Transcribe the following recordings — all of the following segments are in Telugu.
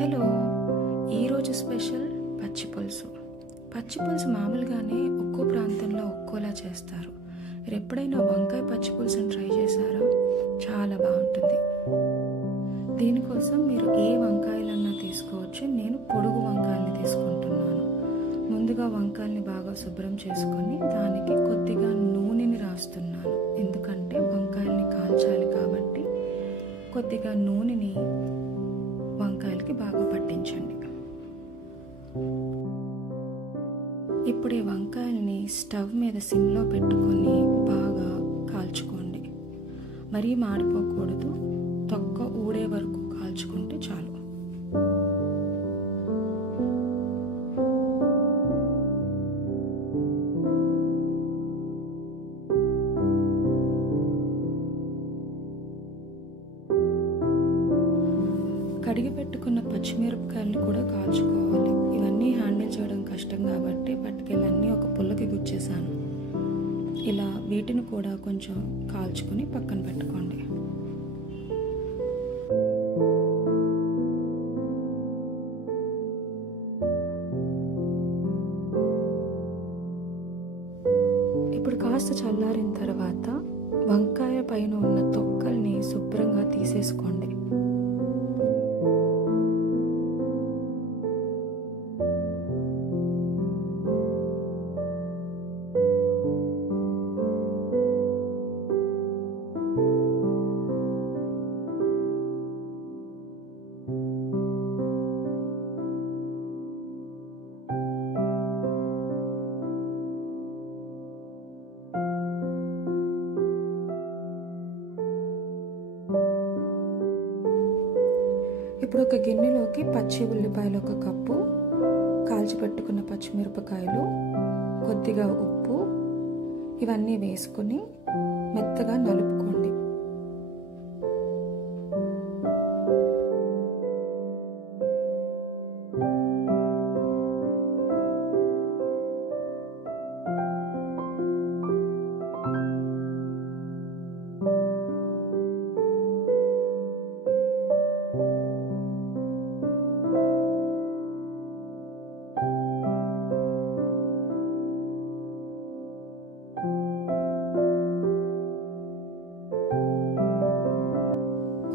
హలో, ఈరోజు స్పెషల్ పచ్చి పులుసు. పచ్చి పులుసు మామూలుగానే ఒక్కో ప్రాంతంలో ఒక్కోలా చేస్తారు. మీరు ఎప్పుడైనా వంకాయ పచ్చి పులుసుని ట్రై చేశారా? చాలా బాగుంటుంది. దీనికోసం మీరు ఏ వంకాయలన్నా తీసుకోవచ్చు. నేను పొడుగు వంకాయల్ని తీసుకుంటున్నాను. ముందుగా వంకాయల్ని బాగా శుభ్రం చేసుకొని దానికి కొద్దిగా నూనెని రాస్తున్నాను. ఎందుకంటే వంకాయల్ని కాల్చాలి కాబట్టి కొద్దిగా నూనెని వంకాయలకి బాగా పట్టించండి. ఇప్పుడు ఈ వంకాయల్ని స్టవ్ మీద సిమ్లో పెట్టుకొని బాగా కాల్చుకోండి. మరీ మాడిపోకూడదు, తొక్క ఊడే వరకు కాల్చుకుంటే చాలు. కడిగి పెట్టుకున్న పచ్చిమిరపకాయలను కూడా కాల్చుకోవాలి. ఇవన్నీ హ్యాండిల్ చేయడం కష్టం కాబట్టి పట్టుకెళ్ళి అన్నీ ఒక పుల్లకి గుచ్చేసాను. ఇలా వీటిని కూడా కొంచెం కాల్చుకుని పక్కన పెట్టుకోండి. ఇప్పుడు కాస్త చల్లారిన తర్వాత వంకాయ పైన ఉన్న తొక్కల్ని శుభ్రంగా తీసేసుకోండి. ఇప్పుడు ఒక గిన్నెలోకి పచ్చి ఉల్లిపాయలు 1 కప్పు, కాల్చి పెట్టుకున్న పచ్చిమిరపకాయలు, కొద్దిగా ఉప్పు ఇవన్నీ వేసుకుని మెత్తగా నలుపుకోండి.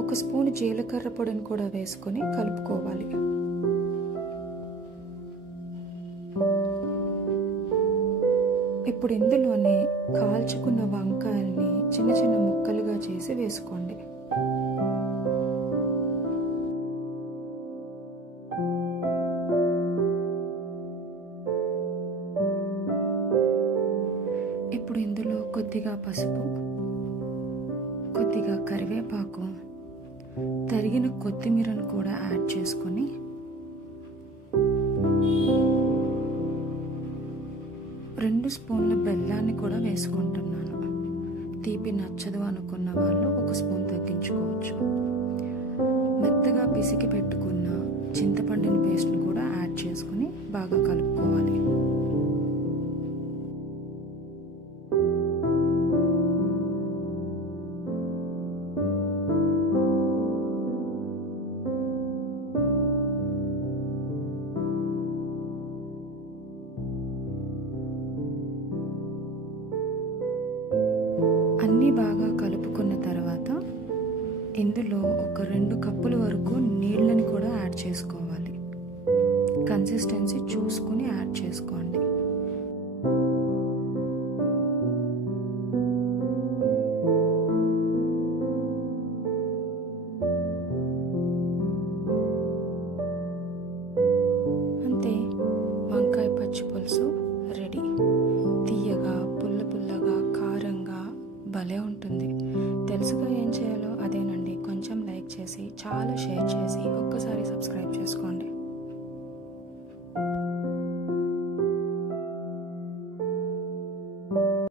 ఒక స్పూన్ జీలకర్ర పొడిని కూడా వేసుకొని కలుపుకోవాలి. ఇప్పుడు ఇందులోనే కాల్చుకున్న వంకాయల్ని చిన్న చిన్న ముక్కలుగా చేసి వేసుకోండి. ఇప్పుడు ఇందులో కొద్దిగా పసుపు, కొద్దిగా కరివేపాకు, తరిగిన కొత్తిమీరను కూడా యాడ్ చేసుకొని రెండు స్పూన్ల బెల్లాన్ని కూడా వేసుకుంటున్నాను. తీపి నచ్చదు అనుకున్న వాళ్ళు 1 స్పూన్ తగ్గించుకోవచ్చు. మెత్తగా పిసికి పెట్టుకున్న చింతపండుని పేస్ట్ని కూడా యాడ్ చేసుకుని బాగా కలుపుకోవాలి. అన్నీ బాగా కలుపుకున్న తర్వాత ఇందులో ఒక 2 కప్పుల వరకు నీళ్ళని కూడా యాడ్ చేసుకోవాలి. కన్సిస్టెన్సీ చూసుకుని యాడ్ చేసుకోండి. అంతే, వంకాయ పచ్చి పులుసు రెడీ. తీయగా, పుల్ల పుల్లగా, కారంగా భలే ఉంటుంది. తెలుసుగా ఏం చేయాలో అదేనండి. కొంచెం లైక్ చేసి, చాలా షేర్ చేసి, ఒక్కసారి సబ్స్క్రైబ్ చేసుకోండి.